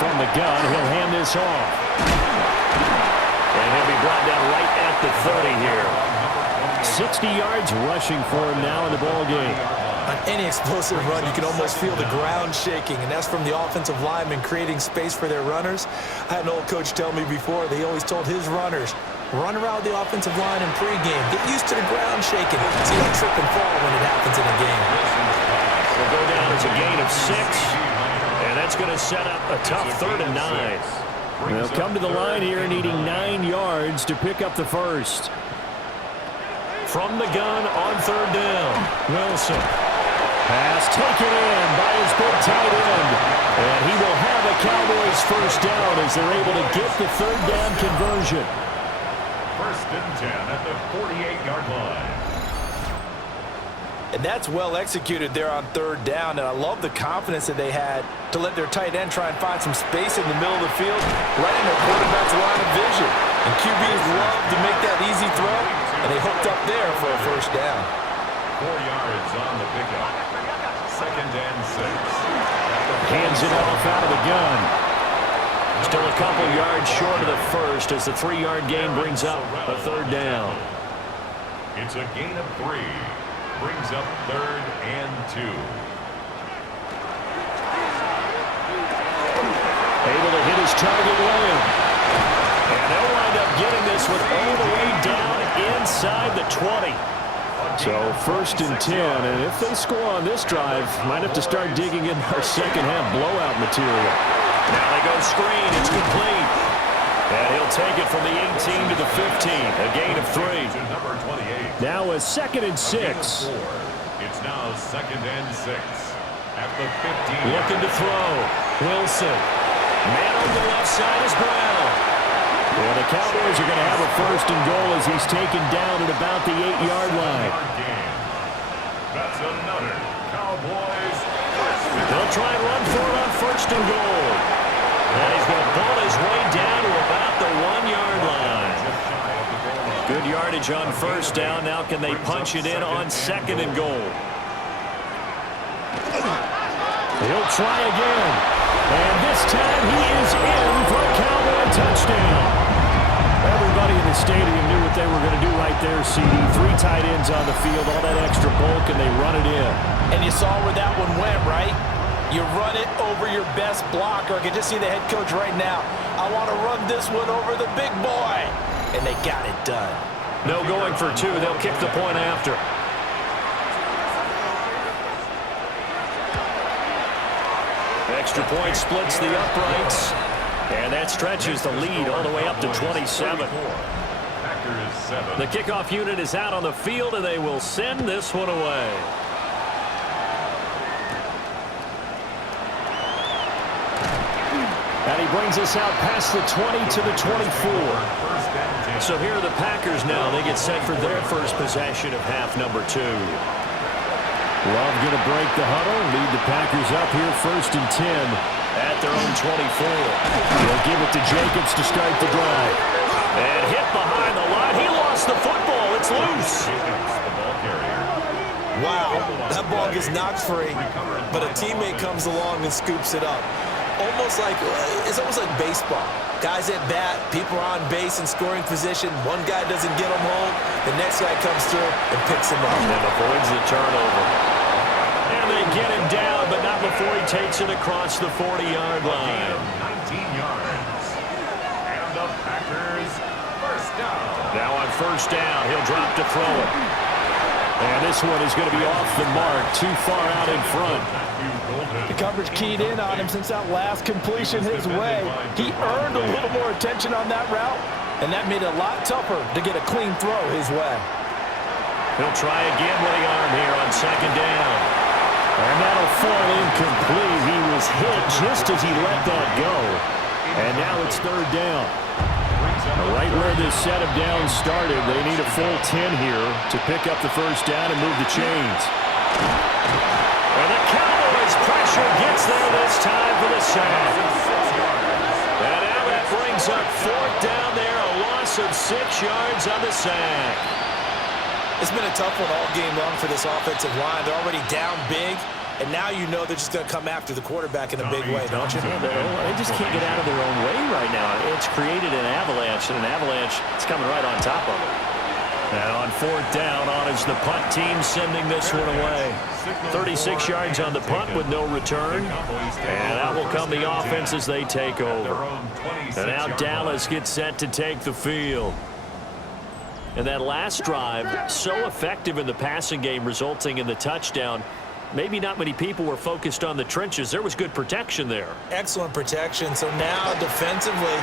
from the gun. He'll hand this off. And he'll be brought down right at the 30 here. 60 yards rushing for him now in the ball game. On any explosive run, you can almost feel the ground shaking, and that's from the offensive linemen creating space for their runners. I had an old coach tell me before, they always told his runners, run around the offensive line in pregame. Get used to the ground shaking. So you don't trip and fall when it happens in a game. Will go down as a gain of 6, and that's going to set up a tough 3rd and 9. They'll come to the line here needing 9 yards to pick up the first. From the gun on 3rd down, Wilson. Pass taken in by his big tight end. And he will have a Cowboys first down as they're able to get the 3rd down conversion. 1st and 10 at the 48-yard line. And that's well executed there on 3rd down. And I love the confidence that they had to let their tight end try and find some space in the middle of the field, right in their quarterback's line of vision. And QBs love to make that easy throw, and they hooked up there for a first down. 4 yards on the pickup. 2nd and 6. Hands it off out of the gun. Still a couple yards short of the first as the 3-yard gain brings up a 3rd down. It's a gain of 3. Brings up 3rd and 2. Able to hit his target Lamb. And they'll wind up getting this one all the way down inside the 20. So 1st and 10, and if they score on this drive, might have to start digging in our second half blowout material. Now they go screen, it's complete. And he'll take it from the 18 to the 15, a gain of 3. Number 28. Now a 2nd and 6. It's now 2nd and 6 at the 15. Looking to throw. Wilson. Man on the left side is Brown. Well, the Cowboys are going to have a 1st and goal as he's taken down at about the 8-yard line. That's another Cowboys first. They'll try and run for it on 1st and goal. And he's going to ball his way down to about the 1-yard line. Good yardage on 1st down. Now can they punch it in on 2nd and goal? He'll try again. And this time he is in for a Cowboy touchdown. Everybody in the stadium knew what they were going to do right there, CD. 3 tight ends on the field, all that extra bulk, and they run it in. And you saw where that one went, right? You run it over your best blocker. I can just see the head coach right now. I want to run this one over the big boy. And they got it done. No going for 2. They'll kick the point after. Extra point splits the uprights. And that stretches the lead all the way up to 27. The kickoff unit is out on the field, and they will send this one away. And he brings us out past the 20 to the 24. So here are the Packers now. They get set for their first possession of half number 2. Love going to break the huddle, lead the Packers up here 1st and 10 at their own 24. They'll give it to Jacobs to start the drive. And hit behind the line. He lost the football. It's loose. Wow, that ball gets knocked free, but a teammate comes along and scoops it up. It's almost like baseball. Guys at bat, people are on base in scoring position. One guy doesn't get him home. The next guy comes through and picks him up. And avoids the turnover. And they get him down, but not before he takes it across the 40-yard line. 19 yards. And the Packers first down. Now on 1st down, he'll drop to throw it. And this one is going to be off the mark, too far out in front. The coverage keyed in on him since that last completion his way. He earned a little more attention on that route, and that made it a lot tougher to get a clean throw his way. He'll try again with the arm here on 2nd down. And that'll fall incomplete. He was hit just as he let that go. And now it's 3rd down. Right where this set of downs started, they need a full 10 here to pick up the 1st down and move the chains. And the Cowboys pressure gets there this time for the sack. And now that brings up 4th down there, a loss of 6 yards on the sack. It's been a tough one all game long for this offensive line. They're already down big, and now you know they're just going to come after the quarterback in a big way, don't you? They just can't get out of their own way right now. It's created an avalanche, and an avalanche is coming right on top of it. And on fourth down, on is the punt team sending this one away. 36 yards on the punt with no return. And out will come the offense as they take over. And now Dallas gets set to take the field. And that last drive, so effective in the passing game, resulting in the touchdown. Maybe not many people were focused on the trenches. There was good protection there. Excellent protection. So now defensively,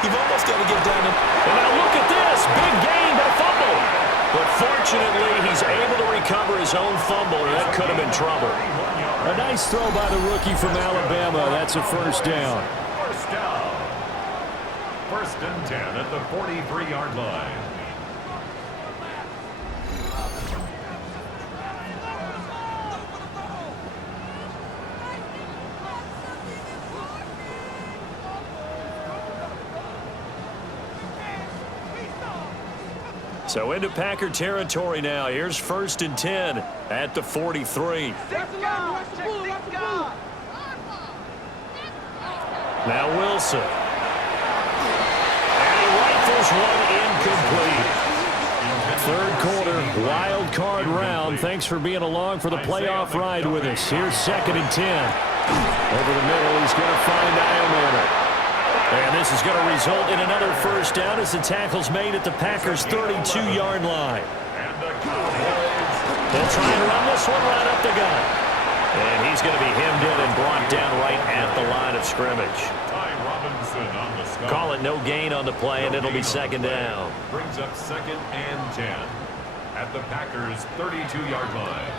you've almost got to get down. And now look at this. Big gain, but a fumble. But fortunately, he's able to recover his own fumble, or that could have been trouble. A nice throw by the rookie from Alabama. That's a first down. First down. 1st and 10 at the 43-yard line. So into Packer territory now. Here's 1st and 10 at the 43. Now Wilson. And he rifles one incomplete. 3rd quarter, wild card round. Thanks for being along for the playoff ride with us. Here's 2nd and 10. Over the middle, he's going to find Iowa. And this is going to result in another first down as the tackle's made at the Packers' 32-yard line. They'll try and run this one right up the gut. And he's going to be hemmed in and brought down right at the line of scrimmage. Call it no gain on the play, and it'll be 2nd down. Brings up 2nd and 10 at the Packers' 32-yard line.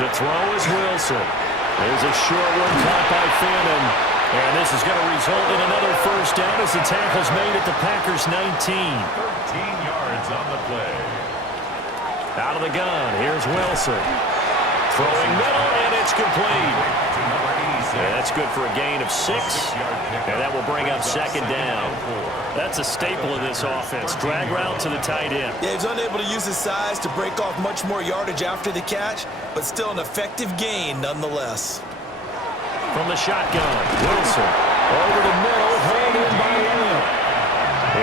To throw is Wilson. There's a short one caught by Fannin. And this is going to result in another first down as the tackle's made at the Packers' 19. 13 yards on the play. Out of the gun, here's Wilson. Throwing middle, and it's complete. And that's good for a gain of 6. And that will bring up 2nd down. That's a staple of this offense. Drag route to the tight end. Yeah, he's unable to use his size to break off much more yardage after the catch, but still an effective gain nonetheless. From the shotgun, Wilson over the middle, hauled in by Lamb.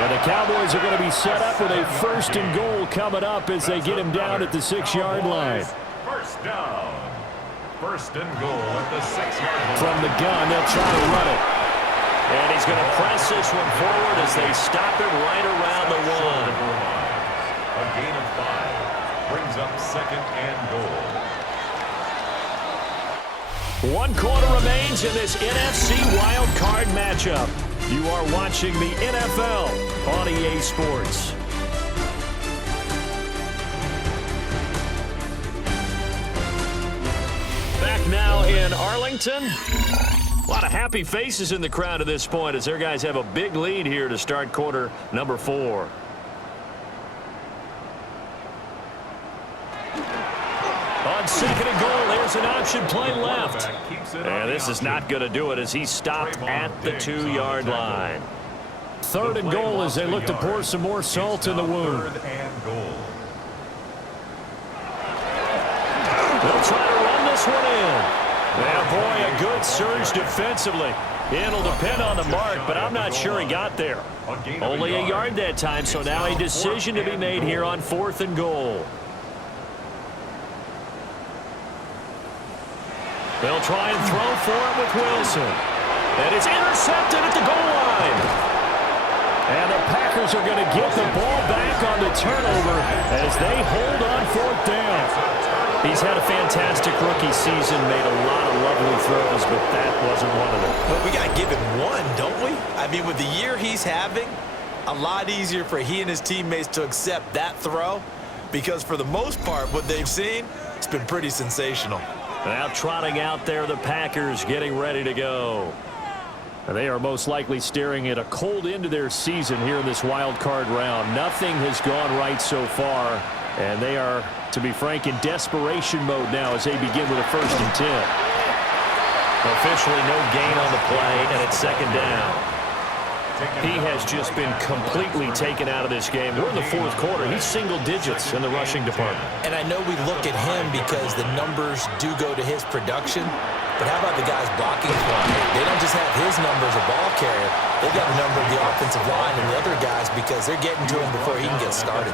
And the Cowboys are going to be set up with a 1st and goal coming up as they get him down at the 6-yard line. First down. 1st and goal at the 6-yard line. From the gun, they'll try to run it. And he's going to press this one forward as they stop him right around the 1. A gain of 5 brings up 2nd and goal. 1 quarter remains in this NFC wildcard matchup. You are watching the NFL on EA Sports. Back now in Arlington. A lot of happy faces in the crowd at this point as their guys have a big lead here to start quarter number 4. On 2nd and goal, there's an option play left. And this is not going to do it as he's stopped at the 2-yard line. 3rd and goal as they look to pour some more salt in the wound. They'll try to run this one in. Yeah, boy, a good surge defensively. It'll depend on the mark, but I'm not sure he got there. Only a yard that time, so now a decision to be made here on 4th and goal. They'll try and throw for it with Wilson. And it's intercepted at the goal line. And the Packers are going to get the ball back on the turnover as they hold on 4th down. He's had a fantastic rookie season, made a lot of lovely throws, but that wasn't one of them. But we got to give him one, don't we? I mean, with the year he's having, a lot easier for he and his teammates to accept that throw because for the most part, what they've seen, it's been pretty sensational. Now trotting out there, the Packers getting ready to go. They are most likely staring at a cold end to their season here in this wild card round. Nothing has gone right so far, and they are, to be frank, in desperation mode now as they begin with a 1st and 10. Officially no gain on the play, and it's 2nd down. He has just been completely taken out of this game. We're in the fourth quarter. He's single digits in the rushing department. And I know we look at him because the numbers do go to his production, but how about the guys blocking for him? They don't just have his number as a ball carrier. They've got the number of the offensive line and the other guys because they're getting to him before he can get started.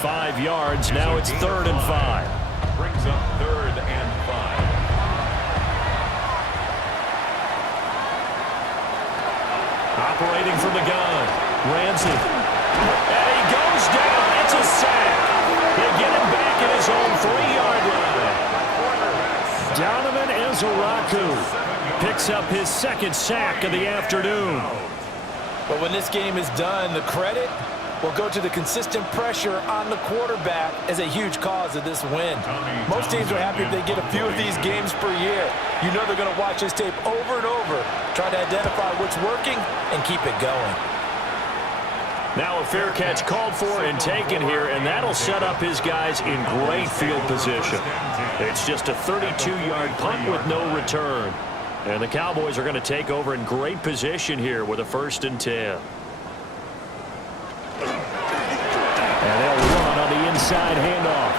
5 yards. Now it's 3rd and 5. Brings up 3rd and 5. Operating from the gun. Ramsey. And he goes down. It's a sack. They get him back at his own 3-yard line. Donovan Ezeraku picks up his 2nd sack of the afternoon. But when this game is done, the credit will go to the consistent pressure on the quarterback as a huge cause of this win. Most teams are happy if they get a few of these games per year. You know they're going to watch this tape over and over, try to identify what's working and keep it going. Now a fair catch called for and taken here, and that'll set up his guys in great field position. It's just a 32-yard punt with no return. And the Cowboys are going to take over in great position here with a 1st and 10. And they'll run on the inside handoff.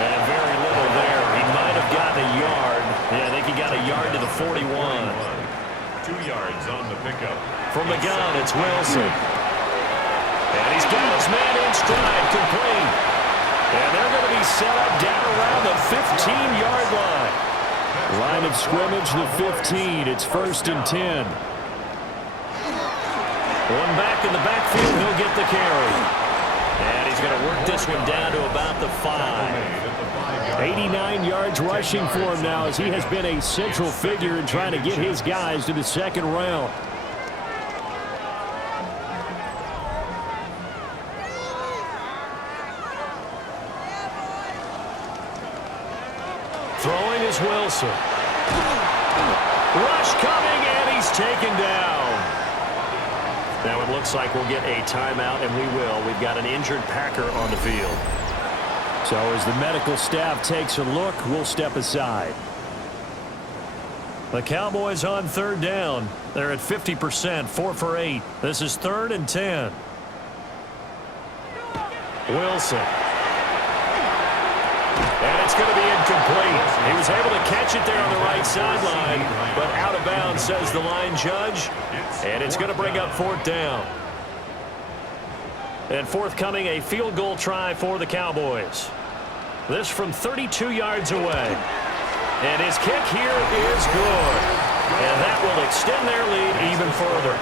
And very little there. He might have gotten a yard. Yeah, I think he got a yard to the 41. 2 yards on the pickup. From the gun, it's Wilson. And he's got his man in stride, complete. And they're going to be set up down around the 15-yard line. Line of scrimmage, the 15. It's 1st and 10. One back in the backfield. He'll get the carry. And he's going to work this one down to about the 5. 89 yards rushing for him now as he has been a central figure in trying to get his guys to the 2nd round. Throwing is Wilson. Rush coming, and he's taken down. Now it looks like we'll get a timeout, and we will. We've got an injured Packer on the field. So as the medical staff takes a look, we'll step aside. The Cowboys on 3rd down. They're at 50%, 4 for 8. This is 3rd and 10. Wilson. And it's going to be incomplete. He was able to catch it there on the right sideline, but out of bounds, says the line judge. And it's going to bring up 4th down. And forthcoming, a field goal try for the Cowboys. This from 32 yards away. And his kick here is good. And that will extend their lead even further.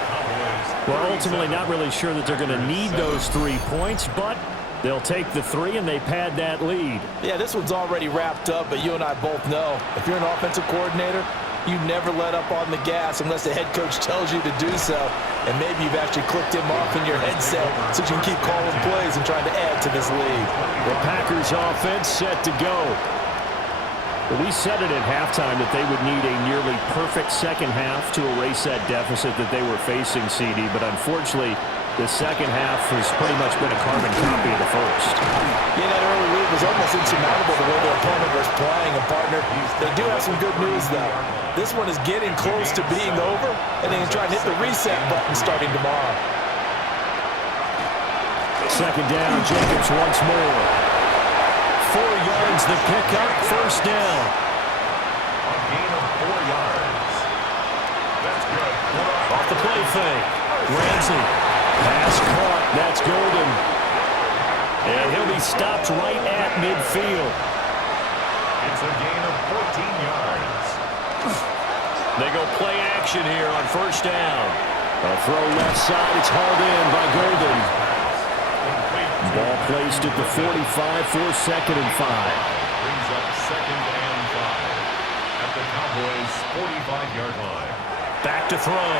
Well, ultimately, not really sure that they're going to need those 3 points, but they'll take the 3 and they pad that lead. Yeah, this one's already wrapped up, but you and I both know if you're an offensive coordinator, you never let up on the gas unless the head coach tells you to do so. And maybe you've actually clicked him off in your headset so you can keep calling plays and trying to add to this lead. The Packers offense set to go. We said it at halftime that they would need a nearly perfect second half to erase that deficit that they were facing, CD. But unfortunately, the second half has pretty much been a carbon copy of the first. Yeah, that early lead was almost insurmountable the way their opponent was playing. And, partner, they do have some good news, though. This one is getting close to being over, and they can try and hit the reset button starting tomorrow. 2nd down, Jacobs once more. 4 yards the pickup, 1st down. A gain of 4 yards. That's good. Off the play fake. Ramsey. Pass caught. That's Golden. And he'll be stopped right at midfield. It's a gain of 14 yards. They go play action here on 1st down. A throw left side. It's hauled in by Golden. Ball placed at the 45 for 2nd and 5. Brings up 2nd and 5 at the Cowboys' 45-yard line. Back to throw.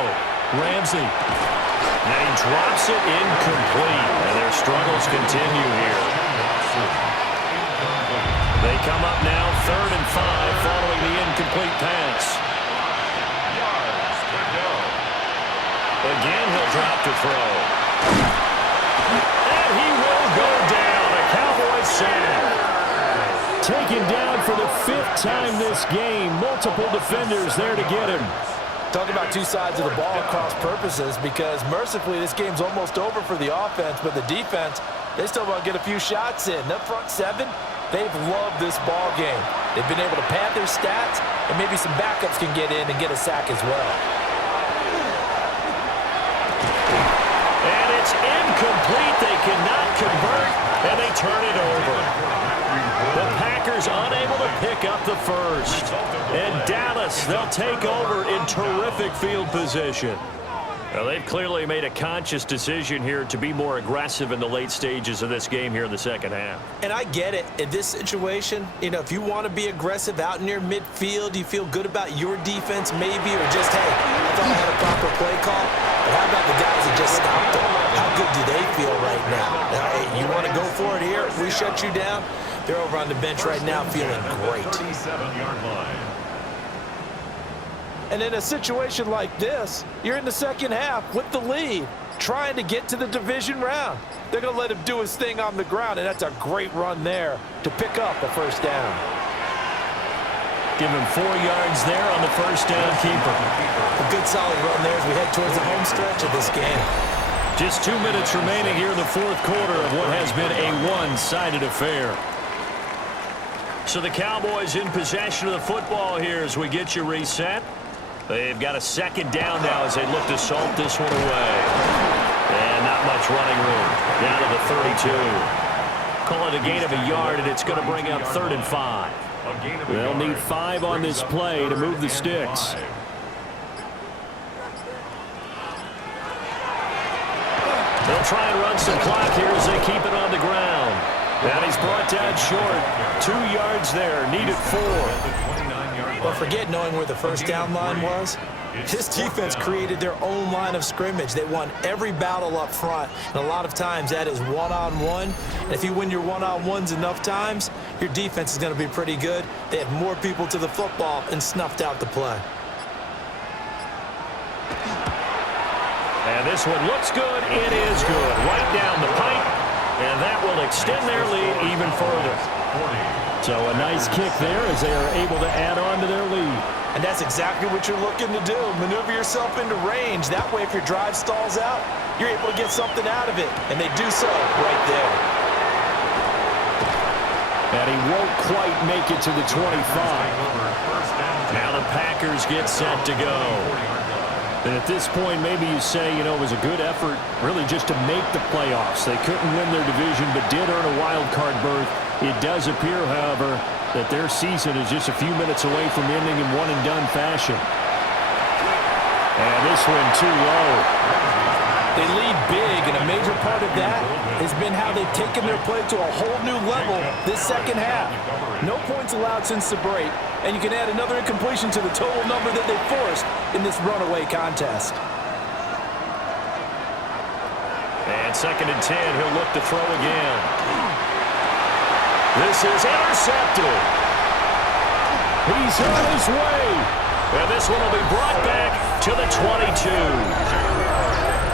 Ramsey. And he drops it incomplete. And their struggles continue here. They come up now 3rd and 5 following the incomplete pass. Yards to go. Again, he'll drop to throw. And he will go down. A Cowboys sack. Taken down for the 5th time this game. Multiple defenders there to get him. Talk about two sides of the ball at cross purposes, because mercifully this game's almost over for the offense, but the defense, they still want to get a few shots in. That front seven, they've loved this ball game. They've been able to pad their stats, and maybe some backups can get in and get a sack as well. And it's incomplete. They cannot convert, and they turn it over. The Packers unable to pick up the first. And Dallas, they'll take over in terrific field position. Well, they've clearly made a conscious decision here to be more aggressive in the late stages of this game here in the second half. And I get it. In this situation, you know, if you want to be aggressive out near midfield, you feel good about your defense maybe, or just, hey, I thought I had a proper play call. But how about the guys that just stopped them? How good do they feel right now? Hey, you want to go for it here? If we shut you down, they're over on the bench right now feeling great. 37-yard line. And in a situation like this, you're in the second half with the lead, trying to get to the division round. They're going to let him do his thing on the ground, and that's a great run there to pick up a first down. Give him 4 yards there on the first down keeper. A good solid run there as we head towards the home stretch of this game. Just 2 minutes remaining here in the fourth quarter of what has been a one-sided affair. So the Cowboys in possession of the football here as we get you reset. They've got a second down now as they look to salt this one away. And not much running room. Down to the 32. Call it a gain of a yard, and it's going to bring up 3rd and 5. They'll need 5 on this play to move the sticks. They'll try and run some clock here as they keep it on the ground. And he's brought down short. 2 yards there. Needed 4. But forget knowing where the first down line was. This defense created their own line of scrimmage. They won every battle up front. And a lot of times that is one-on-one. And if you win your one-on-ones enough times, your defense is going to be pretty good. They had more people to the football and snuffed out the play. And this one looks good. It is good. Right down the pipe. And that will extend their lead even further. So a nice kick there as they are able to add on to their lead. And that's exactly what you're looking to do. Maneuver yourself into range. That way, if your drive stalls out, you're able to get something out of it. And they do so right there. And he won't quite make it to the 25. Now the Packers get set to go. And at this point, maybe you say, you know, it was a good effort really just to make the playoffs. They couldn't win their division but did earn a wild card berth. It does appear, however, that their season is just a few minutes away from ending in one-and-done fashion. And this one too low. They lead big, and a major part of that has been how they've taken their play to a whole new level this second half. No points allowed since the break, and you can add another incompletion to the total number that they forced in this runaway contest. And 2nd and 10, he'll look to throw again. This is intercepted. He's on his way. And this one will be brought back to the 22.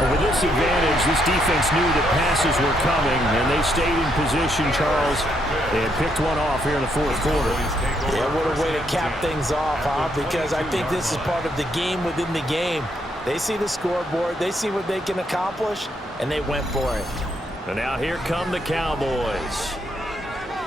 And with this advantage, this defense knew that passes were coming, and they stayed in position, Charles. They had picked one off here in the fourth quarter. Yeah, what a way to cap things off, huh? Because I think this is part of the game within the game. They see the scoreboard, they see what they can accomplish, and they went for it. And now here come the Cowboys.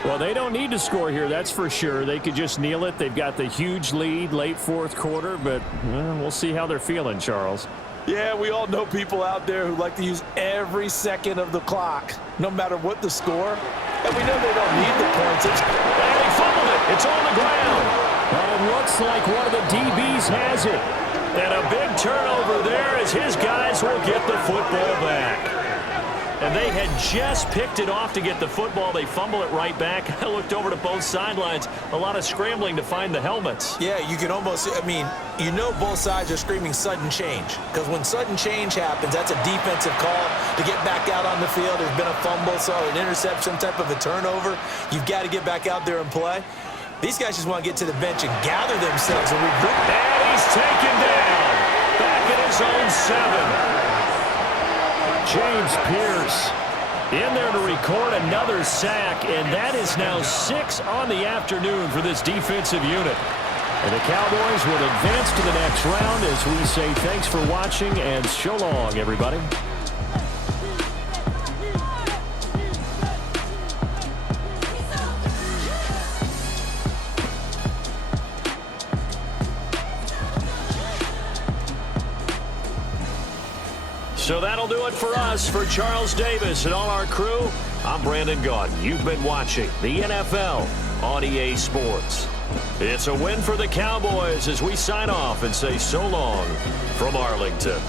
Well, they don't need to score here, that's for sure. They could just kneel it. They've got the huge lead late fourth quarter, but well, we'll see how they're feeling, Charles. Yeah, we all know people out there who like to use every second of the clock, no matter what the score. And we know they don't need the points. And he fumbled it. It's on the ground. Well, it looks like one of the DBs has it. And a big turnover there as his guys will get the football back. And they had just picked it off to get the football. They fumble it right back. I looked over to both sidelines. A lot of scrambling to find the helmets. Yeah, you can almost, I mean, you know both sides are screaming sudden change. Because when sudden change happens, that's a defensive call to get back out on the field. There's been a fumble, so an interception, type of a turnover. You've got to get back out there and play. These guys just want to get to the bench and gather themselves and regroup. And he's taken down. Back at his own 7. James Pierce in there to record another sack, and that is now 6 on the afternoon for this defensive unit. And the Cowboys will advance to the next round as we say thanks for watching and so long, everybody. So that'll do it for us. For Charles Davis and all our crew, I'm Brandon Gaudin. You've been watching the NFL on EA Sports. It's a win for the Cowboys as we sign off and say so long from Arlington.